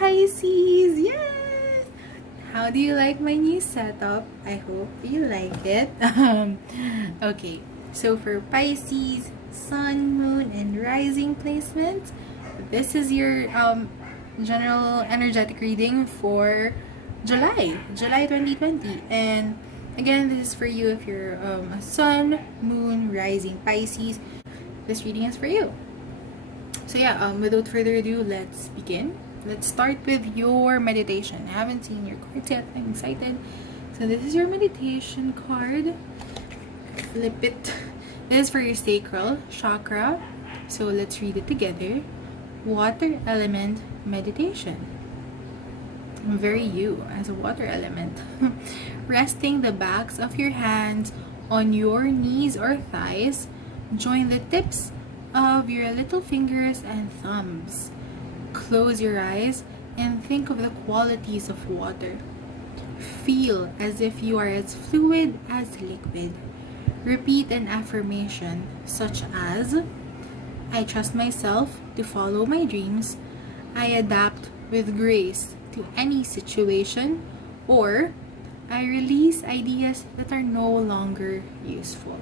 Pisces! Yes! How do you like my new setup? I hope you like it. Okay, so for Pisces, Sun, Moon, and Rising placements, this is your general energetic reading for July 2020. And again, this is for you if you're a Sun, Moon, Rising Pisces. This reading is for you. So yeah, without further ado, let's begin. Let's start with your meditation. I haven't seen your cards yet. I'm excited. So this is your meditation card. Flip it. This is for your sacral chakra. So let's read it together. Water element meditation. Very you as a water element. Resting the backs of your hands on your knees or thighs. Join the tips of your little fingers and thumbs. Close your eyes and think of the qualities of water. Feel as if you are as fluid as liquid. Repeat an affirmation such as, I trust myself to follow my dreams. I adapt with grace to any situation. Or, I release ideas that are no longer useful.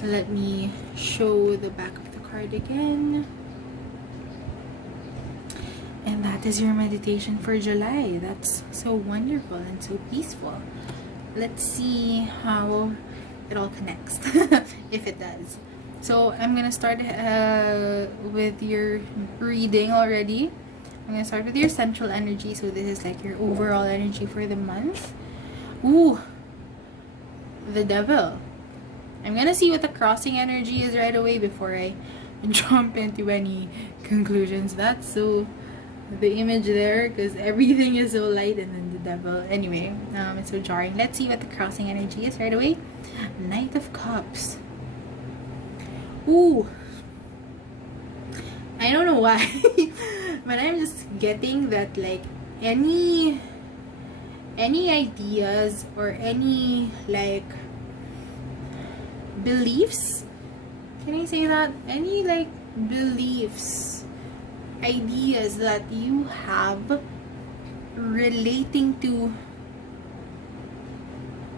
Let me show the back of the card again. And that is your meditation for July. That's so wonderful and so peaceful. Let's see how it all connects, if it does. So I'm gonna start with your reading already. I'm gonna start with your central energy. So this is like your overall energy for the month. Ooh, the Devil. I'm gonna see what the crossing energy is right away before I jump into any conclusions. That's so the image there, because everything is so light, and then the Devil. Anyway, it's so jarring. Let's see what the crossing energy is right away. Knight of Cups. Ooh, I don't know why, but I'm just getting that like any ideas or any like beliefs, can I say that? Any like beliefs, ideas that you have relating to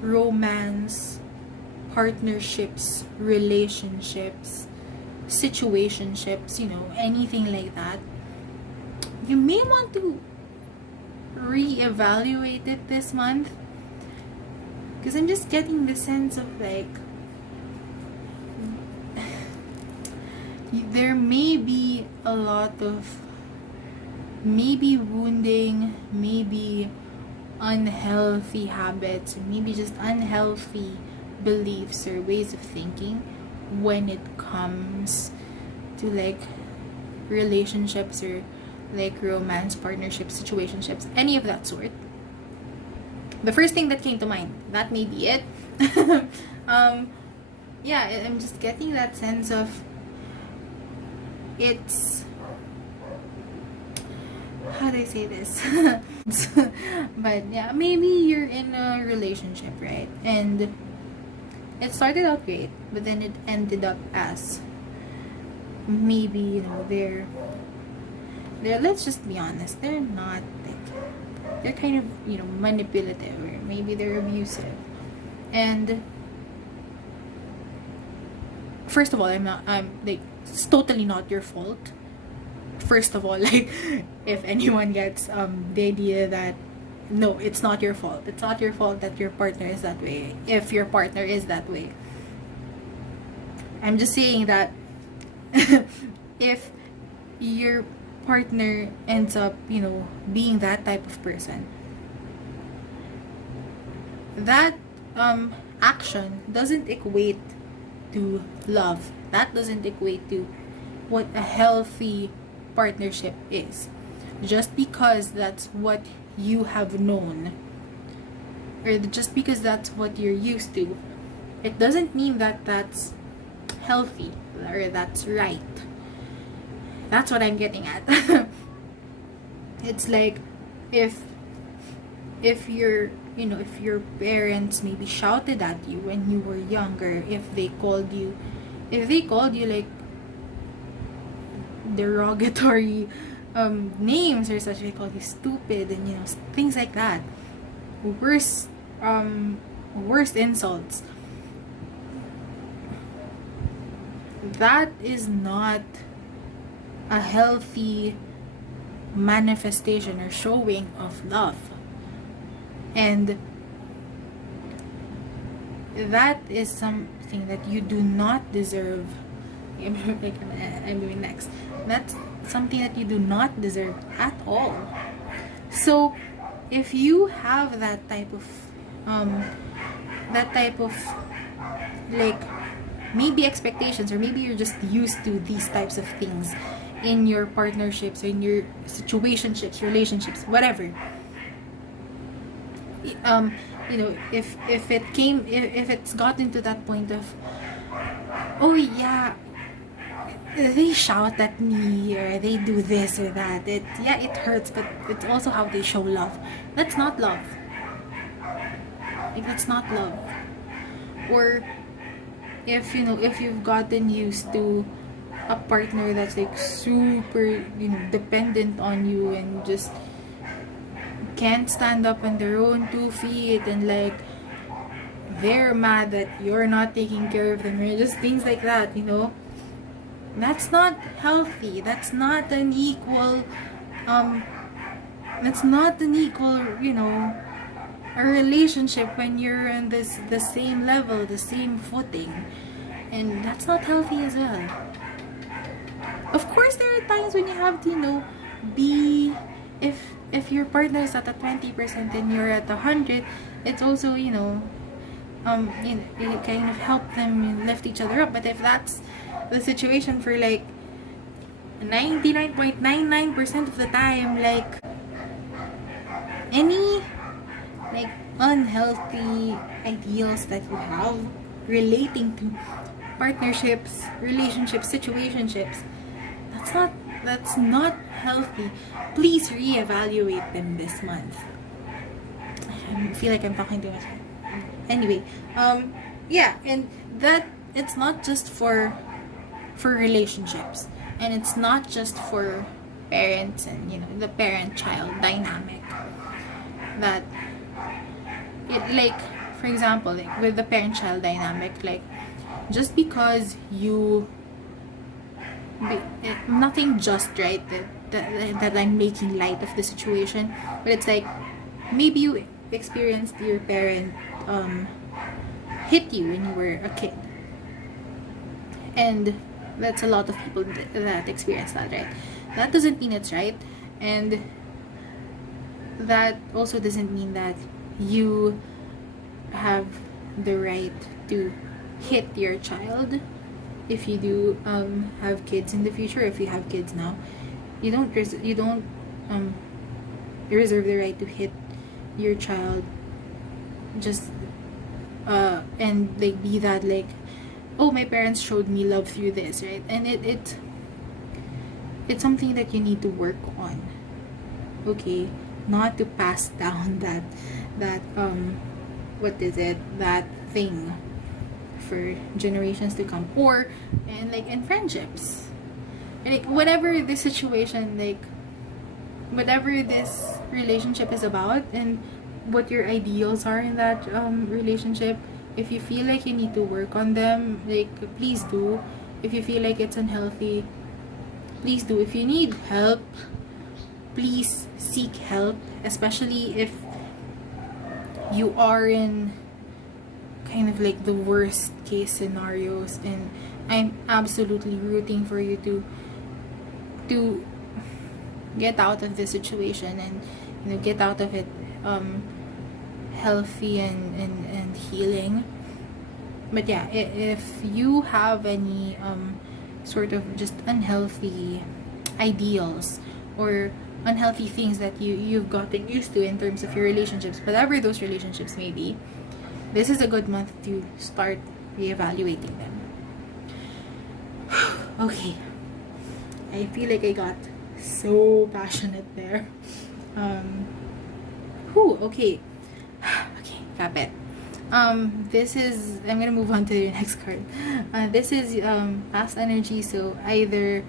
romance, partnerships, relationships, situationships, anything like that, you may want to reevaluate it this month, because I'm just getting the sense of like there may be a lot of maybe wounding, maybe unhealthy habits, maybe just unhealthy beliefs or ways of thinking when it comes to like relationships or like romance, partnerships, situationships, any of that sort. The first thing that came to mind, that may be it. Yeah, I'm just getting that sense of it's, how do I say this? But yeah, maybe you're in a relationship, right? And it started out great, but then it ended up as maybe, they're let's just be honest, they're not like, they're kind of, manipulative, or maybe they're abusive. And first of all, I'm like, it's totally not your fault. First of all, like, if anyone gets the idea that no, it's not your fault. It's not your fault that your partner is that way. If your partner is that way, I'm just saying that if your partner ends up, being that type of person, that action doesn't equate to love. That doesn't equate to what a healthy partnership is. Just because that's what you have known, or just because that's what you're used to, it doesn't mean that that's healthy or that's right. That's what I'm getting at. It's like if you're, if your parents maybe shouted at you when you were younger, if they called you like derogatory names or such. They call you stupid and things like that. Worst insults. That is not a healthy manifestation or showing of love. And that is something that you do not deserve. I'm doing next. That's something that you do not deserve at all. So if you have that type of like maybe expectations, or maybe you're just used to these types of things in your partnerships, or in your situationships, relationships, whatever. If it's gotten to that point of, oh yeah, they shout at me, or they do this or that, it hurts, but it's also how they show love. That's not love. Like, that's not love. Or if you've gotten used to a partner that's like super dependent on you, and just can't stand up on their own 2 feet, and like they're mad that you're not taking care of them, or just things like that, that's not healthy. That's not an equal a relationship when you're on the same level, the same footing. And that's not healthy as well. Of course, there are times when you have to be, if your partner is at a 20% and you're at 100, it's also you kind of help them lift each other up. But if that's the situation for like 99.99% of the time, like any like unhealthy ideals that you have relating to partnerships, relationships, situationships, that's not healthy. Please reevaluate them this month. I feel like I'm talking too much. Anyway, and that it's not just for relationships, and it's not just for parents and the parent-child dynamic. That it, like, for example, like with the parent-child dynamic, like just because nothing just right that I'm making light of the situation, but it's like maybe you experienced your parent hit you when you were a kid, and that's a lot of people that experience that, right? That doesn't mean it's right, and that also doesn't mean that you have the right to hit your child. If you do have kids in the future, if you have kids now, you don't reserve the right to hit your child just and like be that like, oh, my parents showed me love through this, right? And it's something that you need to work on, okay? Not to pass down that that thing for generations to come, or in friendships, like whatever the situation, like whatever this relationship is about, and what your ideals are in that relationship. If you feel like you need to work on them, like please do. If you feel like it's unhealthy, please do. If you need help, please seek help, especially if you are in kind of like the worst case scenarios. And I'm absolutely rooting for you to get out of this situation, and get out of it healthy and healing. But yeah, if you have any sort of just unhealthy ideals or unhealthy things that you've gotten used to in terms of your relationships, whatever those relationships may be, this is a good month to start reevaluating them. Okay, I feel like I got so passionate there. Okay, got it. This is, I'm gonna move on to the next card. This is past energy, so either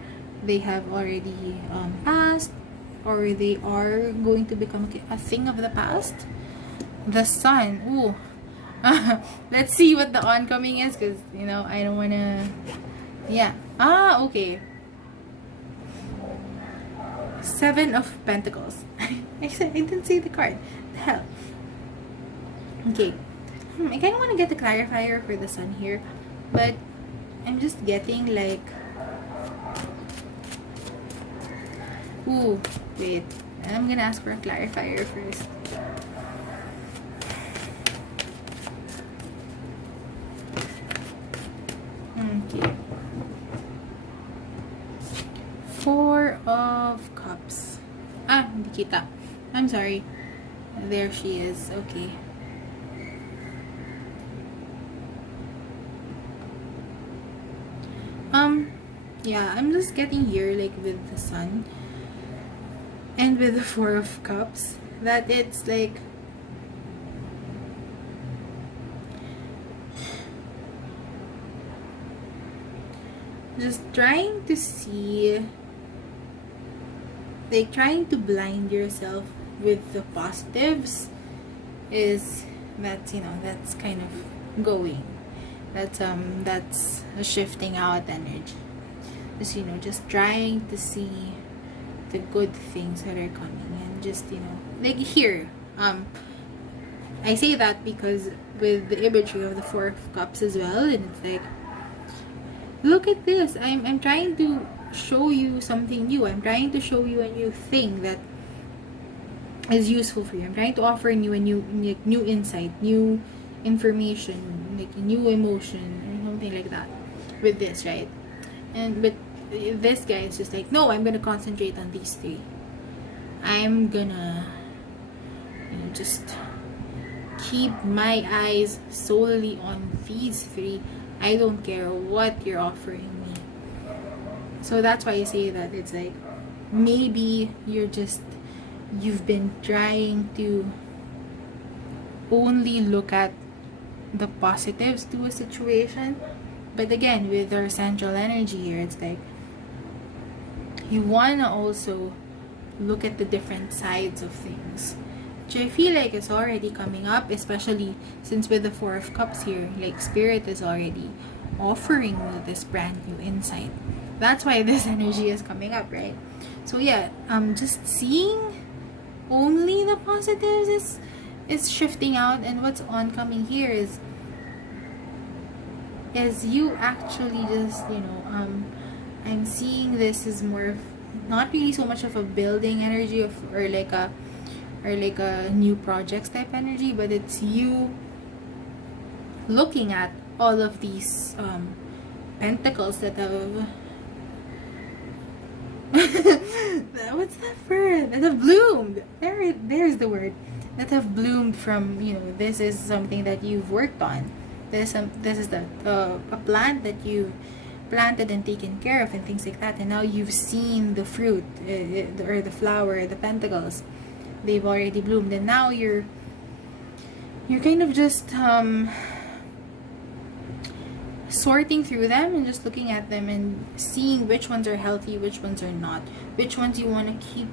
they have already passed, or they are going to become a thing of the past. The sun. Ooh. Let's see what the oncoming is, because I don't want to. Yeah. Okay. 7 of Pentacles. I didn't say the card. The hell. Okay. I kind of want to get the clarifier for the sun here, but I'm just getting like. Ooh, wait. I'm gonna ask for a clarifier first. Okay. 4 of Cups. Hindi kita. I'm sorry. There she is. Okay. Yeah, I'm just getting here, like, with the sun and with the 4 of Cups, that it's like just trying to see, like, trying to blind yourself with the positives is that's kind of going. That's a shifting out energy. Just trying to see the good things that are coming, and just like here, I say that because with the imagery of the 4 of Cups as well, and it's like, look at this. I'm trying to show you something new. I'm trying to show you a new thing that is useful for you. I'm trying to offer you a new insight, new information, like new emotion or something like that with this, right? But this guy is just like, no, I'm gonna concentrate on these 3. I'm gonna just keep my eyes solely on these 3. I don't care what you're offering me. So that's why I say that it's like, maybe you've been trying to only look at the positives to a situation. But again, with our central energy here, it's like you want to also look at the different sides of things, which I feel like is already coming up, especially since with the 4 of Cups here, like, Spirit is already offering you this brand new insight. That's why this energy is coming up, right? So yeah, just seeing only the positives is shifting out, and what's oncoming here is you actually just I'm seeing this as more of not really so much of a building energy or like a new projects type energy, but it's you looking at all of these pentacles that have what's that word? That have bloomed. There's the word. That have bloomed from, this is something that you've worked on. This is a plant that you've planted and taken care of and things like that, and now you've seen the fruit or the flower, the pentacles. They've already bloomed, and now you're kind of just sorting through them and just looking at them and seeing which ones are healthy, which ones are not, which ones you want to keep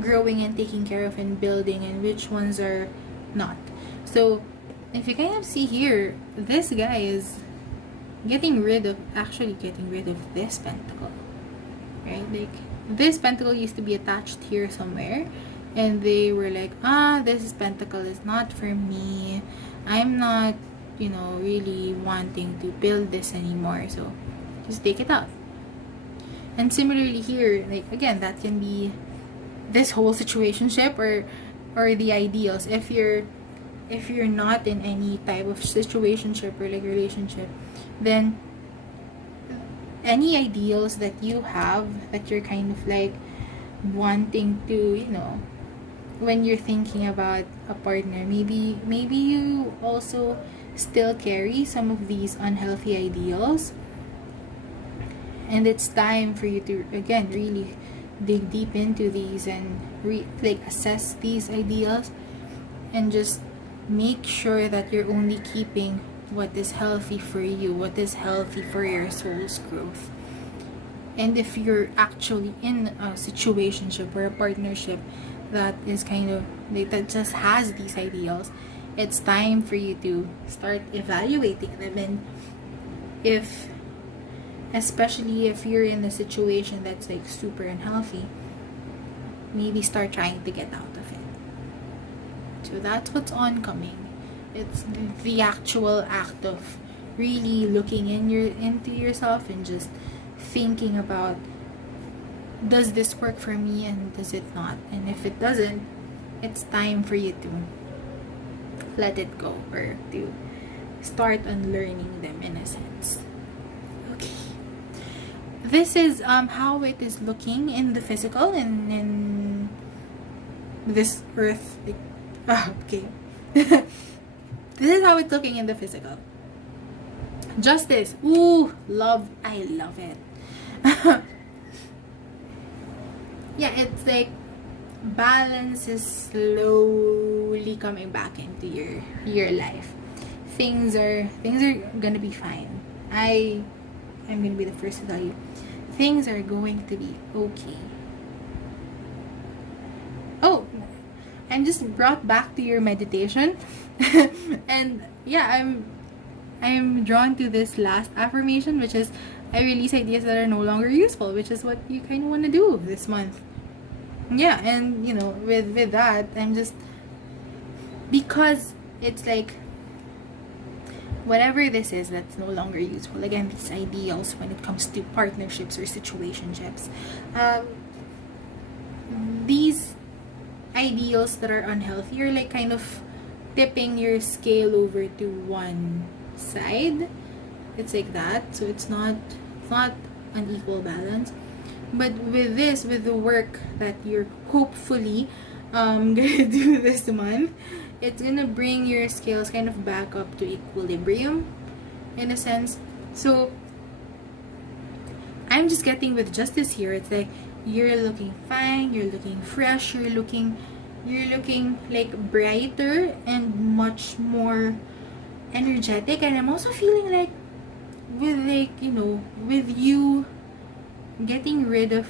growing and taking care of and building, and which ones are not. So if you kind of see here, this guy is getting rid of this pentacle, right? Like, this pentacle used to be attached here somewhere, and they were like, this pentacle is not for me. I'm not really wanting to build this anymore, so just take it out. And similarly here, like, again, that can be this whole situationship or the ideals. If you're not in any type of situationship or like relationship, then any ideals that you have that you're kind of like wanting to, when you're thinking about a partner, maybe you also still carry some of these unhealthy ideals, and it's time for you to again really dig deep into these and assess these ideals, and just make sure that you're only keeping what is healthy for you, what is healthy for your soul's growth. And if you're actually in a situationship or a partnership that is kind of that just has these ideals, it's time for you to start evaluating them. And if, especially if you're in a situation that's like super unhealthy, maybe start trying to get out of it. So that's what's oncoming. It's the actual act of really looking into yourself and just thinking about, does this work for me and does it not? And if it doesn't, it's time for you to let it go, or to start unlearning them in a sense. Okay. This is how it is looking in the physical and in this earth. Okay. This is how it's looking in the physical. Justice. Ooh, love. I love it. Yeah, it's like balance is slowly coming back into your life. Things are gonna be fine. I'm gonna be the first to tell you, things are going to be okay. Oh, I'm just brought back to your meditation. And yeah, I'm drawn to this last affirmation, which is, I release ideas that are no longer useful, which is what you kind of want to do this month. Yeah, and with that, I'm just, because it's like, whatever this is that's no longer useful, again, these ideals when it comes to partnerships or situationships, these ideals that are unhealthy are like kind of tipping your scale over to one side. It's like that, so it's not an equal balance. But with the work that you're hopefully gonna do this month, it's gonna bring your scales kind of back up to equilibrium in a sense. So I'm just getting with justice here. It's like you're looking fine, you're looking fresh, you're looking like brighter and much more energetic. And I'm also feeling like with you getting rid of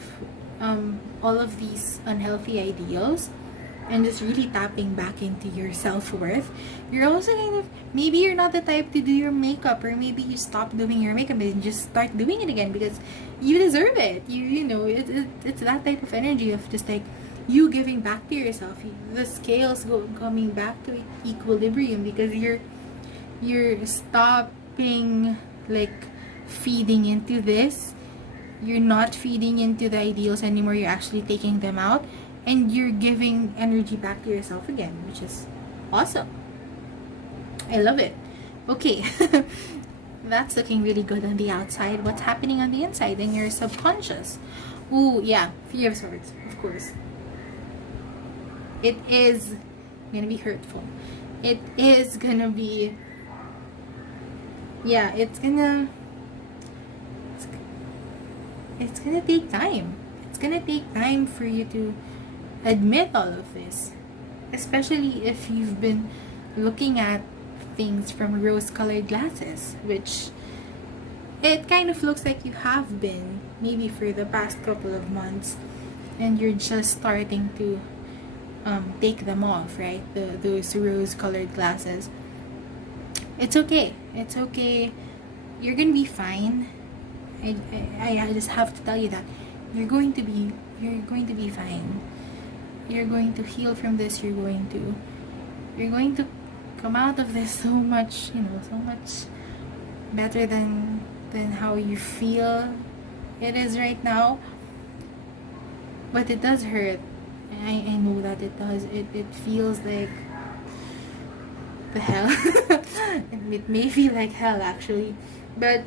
all of these unhealthy ideals and just really tapping back into your self-worth, you're also kind of, maybe you're not the type to do your makeup, or maybe you stop doing your makeup and just start doing it again because you deserve it. It's that type of energy of just like you giving back to yourself. The scales coming back to equilibrium because you're stopping like feeding into this. You're not feeding into the ideals anymore. You're actually taking them out and you're giving energy back to yourself again, which is awesome. I love it. Okay. That's looking really good on the outside. What's happening on the inside in your subconscious? Ooh, yeah. Three of Swords, of course. It is gonna be hurtful. It is gonna be, yeah, it's gonna take time. It's gonna take time for you to admit all of this, especially if you've been looking at things from rose-colored glasses, which it kind of looks like you have been maybe for the past couple of months, and you're just starting to take them off, right? Those rose-colored glasses. It's okay. It's okay. You're gonna be fine. I just have to tell you that you're going to be fine. You're going to heal from this. You're going to come out of this so much better than how you feel it is right now. But it does hurt. I know that it does. It feels like the hell. It may feel like hell actually, but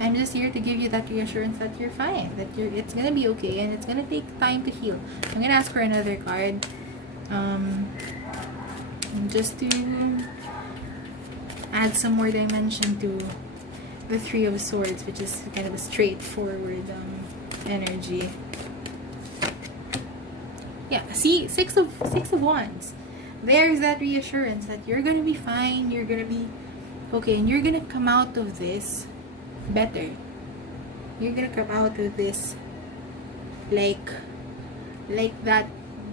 I'm just here to give you that reassurance that you're fine, that it's gonna be okay, and it's gonna take time to heal. I'm gonna ask for another card, just to add some more dimension to the Three of Swords, which is kind of a straightforward energy. Yeah, see, Six of Wands. There's that reassurance that you're gonna be fine, you're gonna be okay, and you're gonna come out of this better. You're gonna come out of this like that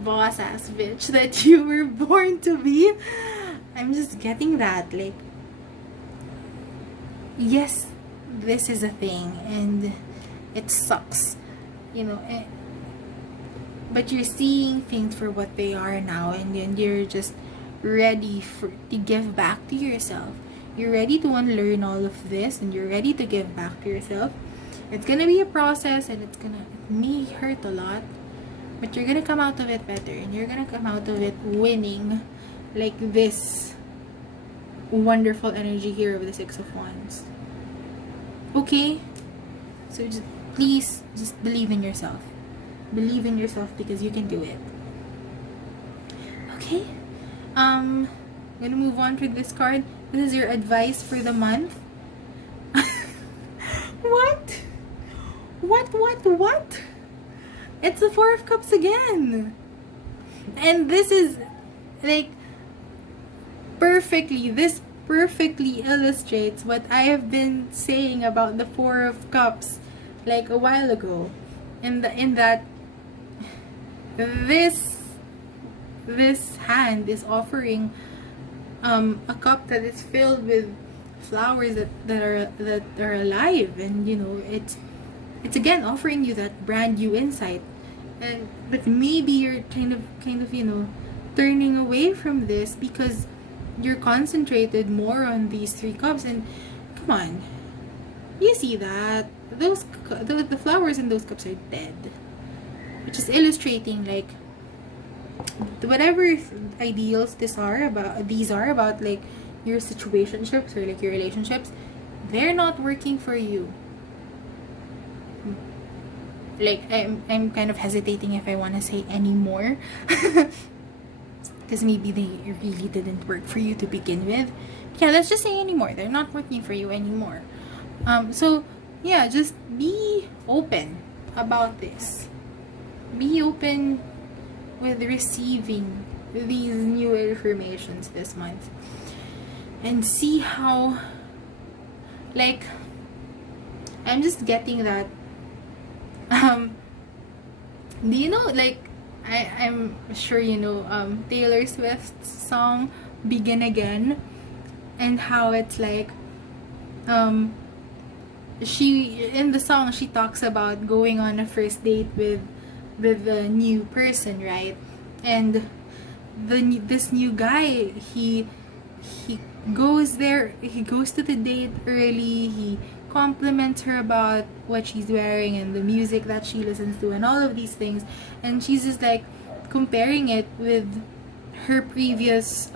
boss ass bitch that you were born to be. I'm just getting that. Like, yes, this is a thing and it sucks, you know, but you're seeing things for what they are now, and then you're just ready to give back to yourself. You're ready to unlearn all of this, and you're ready to give back to yourself. It's gonna be a process, and it may hurt a lot, but you're gonna come out of it better, and you're gonna come out of it winning, like this wonderful energy here of the Six of Wands. Okay? So please just believe in yourself. Believe in yourself because you can do it. Okay? I'm gonna move on to this card. This is your advice for the month. What? What? It's the Four of Cups again. And this is like this perfectly illustrates what I have been saying about the Four of Cups like a while ago. In that this hand is offering a cup that is filled with flowers that are alive, and you know it's again offering you that brand new insight. And but maybe you're kind of you know turning away from this because you're concentrated more on these three cups. And come on, you see that the flowers in those cups are dead, which is illustrating like whatever ideals these are about like your situationships or like your relationships, they're not working for you. Like I'm kind of hesitating if I want to say anymore because maybe they really didn't work for you to begin with. Yeah, let's just say anymore. They're not working for you anymore. So yeah, just be open about this. Be open with receiving these new informations this month, and see how, like, I'm just getting that do you know, like, I'm sure you know Taylor Swift's song Begin Again, and how it's like she in the song she talks about going on a first date with a new person, right? And this new guy, he goes there, he goes to the date early, he compliments her about what she's wearing and the music that she listens to and all of these things, and she's just like comparing it with her previous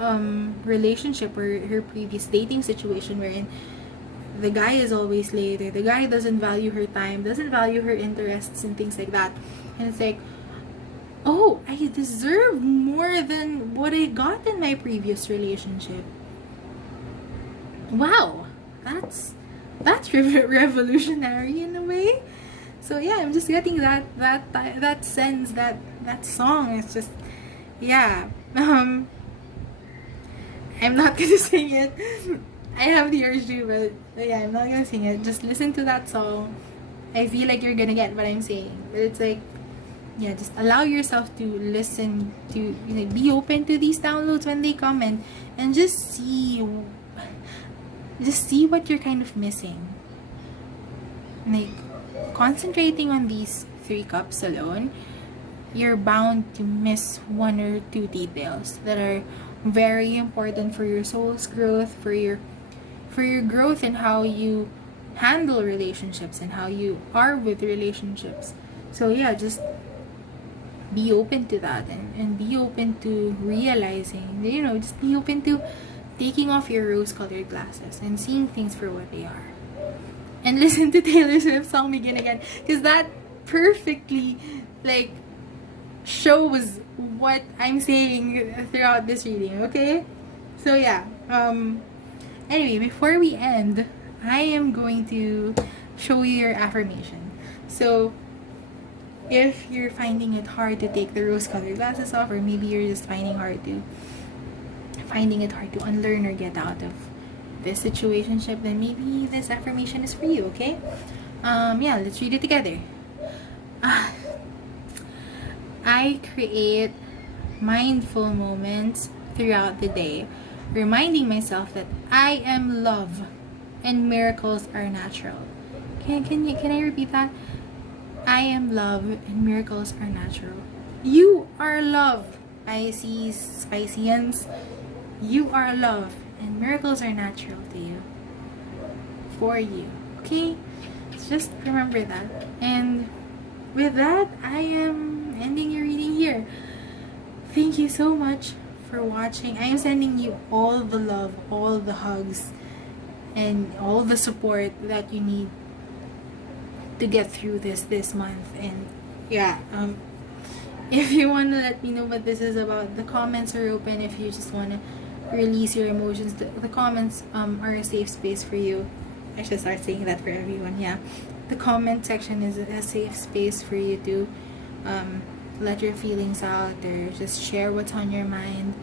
relationship or her previous dating situation, wherein the guy is always late, or the guy doesn't value her time, doesn't value her interests and things like that. And it's like, oh, I deserve more than what I got in my previous relationship. Wow, that's revolutionary in a way. So yeah, I'm just getting that sense, that song is just, yeah. I'm not gonna sing it. I have the urge to, but yeah, I'm not gonna sing it. Just listen to that song. I feel like you're gonna get what I'm saying. But it's like, yeah, just allow yourself to listen to, you know, be open to these downloads when they come, and just see what you're kind of missing. Like, concentrating on these three cups alone, you're bound to miss one or two details that are very important for your soul's growth, for your growth and how you handle relationships and how you are with relationships. So yeah, just be open to that, and be open to realizing, you know, just be open to taking off your rose-colored glasses and seeing things for what they are. And listen to Taylor Swift's song Begin Again, because that perfectly like shows what I'm saying throughout this reading, okay? So yeah, anyway, before we end, I am going to show you your affirmation. So if you're finding it hard to take the rose-colored glasses off, or maybe you're just finding it hard to unlearn or get out of this situationship, then maybe this affirmation is for you, okay? Yeah, let's read it together. Ah, I create mindful moments throughout the day, reminding myself that I am love and miracles are natural. Can I repeat that? I am love and miracles are natural. You are love, Pisces, Pisceans. You are love and miracles are natural to you. For you. Okay? Just remember that. And with that, I am ending your reading here. Thank you so much for watching. I am sending you all the love, all the hugs, and all the support that you need to get through this month. And yeah, if you want to let me know what this is about, the comments are open. If you just want to release your emotions, the comments are a safe space for you. I should start saying that for everyone. Yeah, the comment section is a safe space for you to let your feelings out or just share what's on your mind.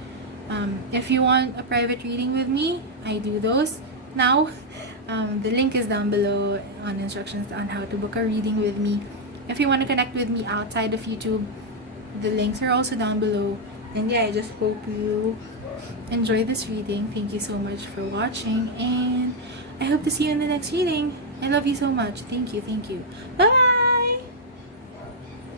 If you want a private reading with me, I do those now. The link is down below on instructions on how to book a reading with me. If you want to connect with me outside of YouTube, the links are also down below. And yeah, I just hope you enjoy this reading. Thank you so much for watching, and I hope to see you in the next reading. I love you so much. Thank you. Bye bye.